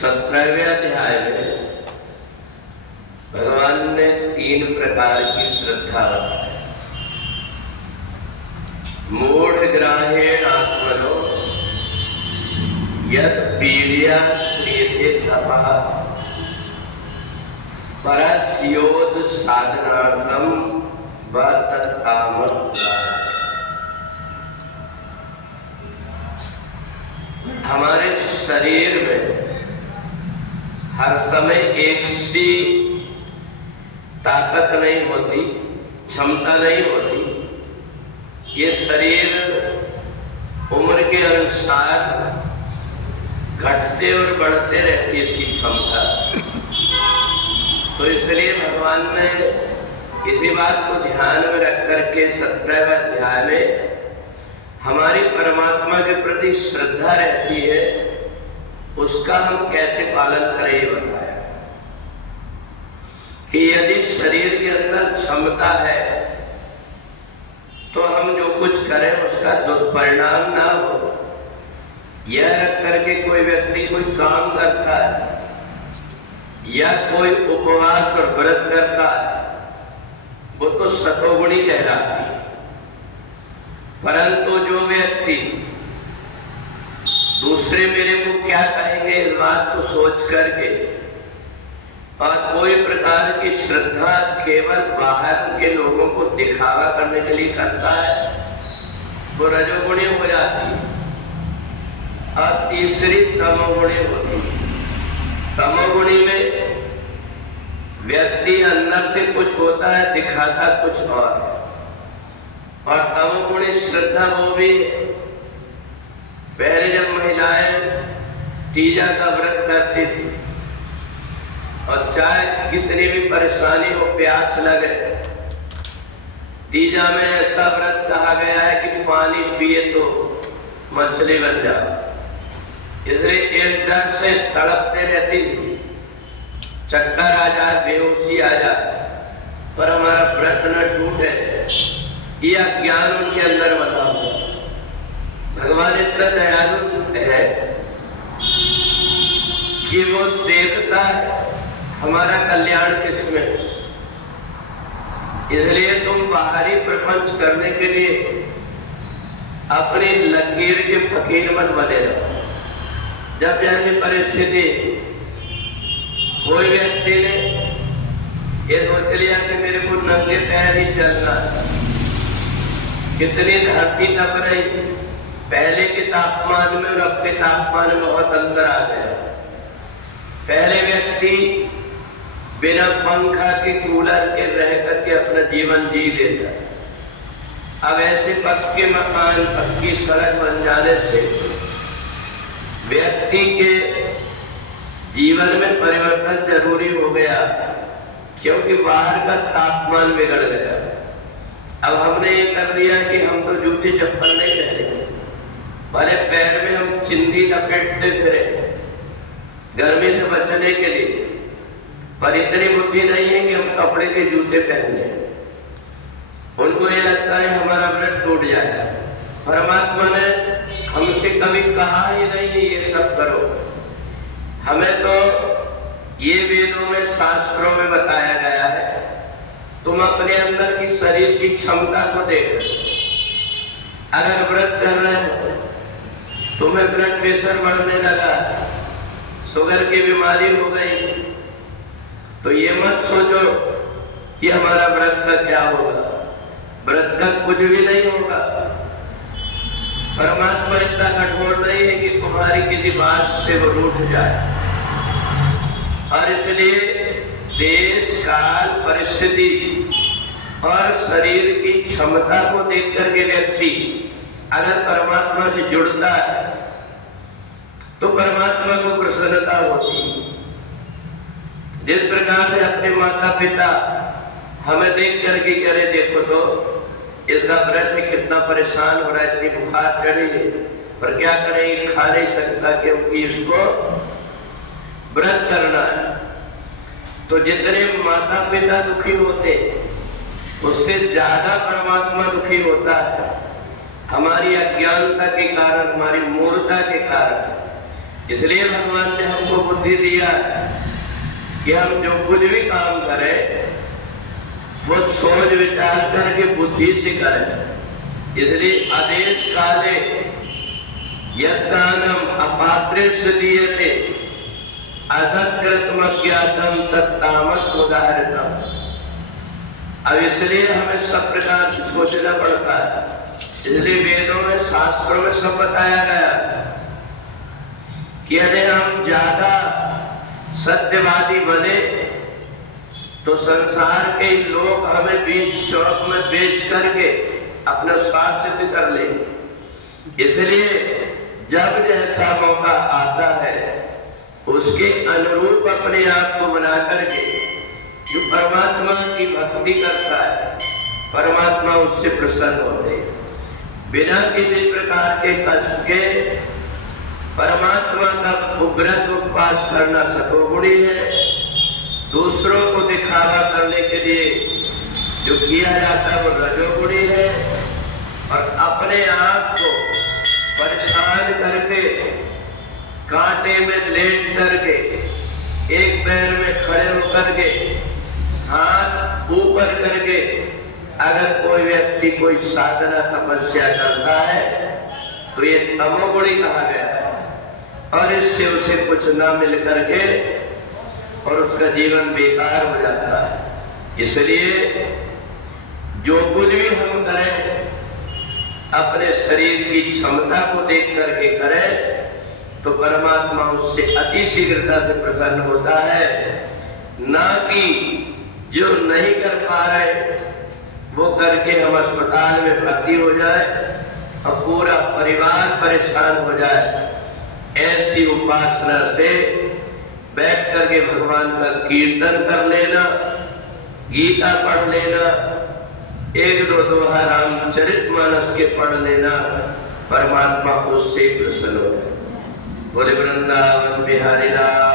17वें अध्याय में भगवान ने 3 प्रकार की श्रद्धा बताई। मूढ़ग्राहेण आत्मनो यत् वीर्यात् क्रियते तपः परस्योद साधनार्थम व तत्कामः। हमारे शरीर में हर समय एक सी ताकत नहीं होती, क्षमता नहीं होती। ये शरीर उम्र के अनुसार घटते और बढ़ते रहती है इसकी क्षमता। तो इसलिए भगवान ने इसी बात को ध्यान में रख करके 17वें अध्याय में हमारी परमात्मा के प्रति श्रद्धा रहती है, उसका हम कैसे पालन करें ये बताया कि यदि शरीर के अंदर क्षमता है तो हम जो कुछ करें उसका दुष्परिणाम ना हो। यह रख करके कोई व्यक्ति कोई काम करता है या कोई उपवास और व्रत करता है, वो तो सतोगुणी कहलाती है। परंतु जो व्यक्ति दूसरे मेरे को क्या कहेंगे इस बात को सोच करके और कोई प्रकार की श्रद्धा केवल बाहर के लोगों को दिखावा करने के लिए करता है, वो रजोगुणी हो जाती है। और तीसरी तमोगुणी होती है। तमोगुणी में व्यक्ति अंदर से कुछ होता है, दिखाता कुछ और तमोगुणी श्रद्धा वो भी पहले जब महिलाएं तीजा का व्रत करती थी और चाहे कितनी भी परेशानी हो, प्यास लगे, तीजा में ऐसा व्रत कहा गया है कि पानी पिए तो मछली बन जाओ। इसलिए एक डर से तड़पते रहती थी, चक्कर आ जाए, बेहोशी आ जाए, पर हमारा व्रत न टूटे, ये अज्ञान उनके अंदर बना हुआ। भगवान इतना दयालु है कि वो देखता है हमारा कल्याण किसमें। इसलिए तुम बाहरी प्रपंच करने के लिए अपनी लकीर के फकीर मत बने रहो। जब जैसी परिस्थिति कोई व्यक्ति ने ये सोच लिया कि मेरे को नंगे पैर ही चलना, कितनी धरती तप रही, पहले के तापमान में और अब के तापमान में बहुत अंतर आ गया। पहले व्यक्ति बिना पंखा के कूलर के रह करके अपना जीवन जी लेता। अब ऐसे पक्के मकान, पक्की सड़क बन जाने से व्यक्ति के जीवन में परिवर्तन जरूरी हो गया, क्योंकि बाहर का तापमान बिगड़ गया। अब हमने ये कर लिया कि हम तो जूते चप्पल नहीं पहनेंगे, भले पैर में हम चिंदी लपेटते फिरे गर्मी से बचने के लिए, पर इतनी बुद्धि नहीं है कि हम कपड़े के जूते पहन लें। उनको ये लगता है हमारा व्रत टूट जाएगा। परमात्मा ने हमसे कभी कहा ही नहीं है ये सब करो। हमें तो ये वेदों में, शास्त्रों में बताया गया है, तुम अपने अंदर की शरीर की क्षमता को देखो। अगर व्रत कर रहे हो, तुम्हें ब्लड प्रेशर बढ़ने लगा, शुगर की बीमारी हो गई, तो ये मत सोचो कि हमारा व्रत का क्या होगा। व्रत का कुछ भी नहीं होगा। परमात्मा इतना कठोर नहीं है कि तुम्हारी किसी बात से वो रूठ जाए। और इसलिए देश, काल, परिस्थिति और शरीर की क्षमता को देख करके व्यक्ति अगर परमात्मा से जुड़ता है तो परमात्मा को प्रसन्नता होती है। जिस प्रकार से अपने माता पिता हमें देख करके कह रहे, देखो तो इसका व्रत है, कितना परेशान हो रहा है, इतनी बुखार चढ़ी है, पर क्या करें, खा नहीं सकता क्योंकि इसको व्रत करना है। तो जितने माता पिता दुखी होते उससे ज्यादा परमात्मा दुखी होता है, हमारी अज्ञानता के कारण, हमारी मूर्खता के कारण। इसलिए भगवान ने हमको बुद्धि दिया कि हम जो कुछ भी काम करें वो सोच विचार करके बुद्धि से करें। इसलिए आदेश काले यत्तानम अपात्रेष्य दीयते असत्कृतम ज्ञातम तत्तामस उदाहरणम। अब इसलिए हमें सब प्रकार से सोचना पड़ता है। इसलिए वेदों में शास्त्रों में सब बताया गया कि यदि हम ज्यादा सत्यवादी बने तो संसार के लोग हमें बीच चौक में बेच करके अपना स्वार्थ सिद्ध कर लेंगे। इसलिए जब जैसा मौका आता है उसके अनुरूप अपने आप को बना करके जो परमात्मा की भक्ति करता है परमात्मा उससे प्रसन्न होते हैं। बिना किसी प्रकार के कष्ट के परमात्मा का उग्रत उपवास करना सतोगुणी है। दूसरों को दिखावा करने के लिए जो किया जाता है वो रजोगुणी है। और अपने आप को परेशान करके कांटे में लेट करके एक पैर में खड़े होकर के हाथ ऊपर करके अगर कोई व्यक्ति कोई साधना तपस्या करता है तो ये तमोगुणी कहा गया है। और इससे उसे कुछ न मिल करके और उसका जीवन बेकार हो जाता है। इसलिए जो कुछ भी हम करें अपने शरीर की क्षमता को देख करके करें तो परमात्मा उससे अति शीघ्रता से प्रसन्न होता है। ना कि जो नहीं कर पा रहे वो करके हम अस्पताल में भर्ती हो जाए और पूरा परिवार परेशान हो जाए। ऐसी उपासना से बैठ करके भगवान का कीर्तन कर लेना, गीता पढ़ लेना, एक दो दोहा रामचरितमानस के पढ़ लेना, परमात्मा उससे प्रसन्न हो जाए। बोले वृंदावन बिहारी लाल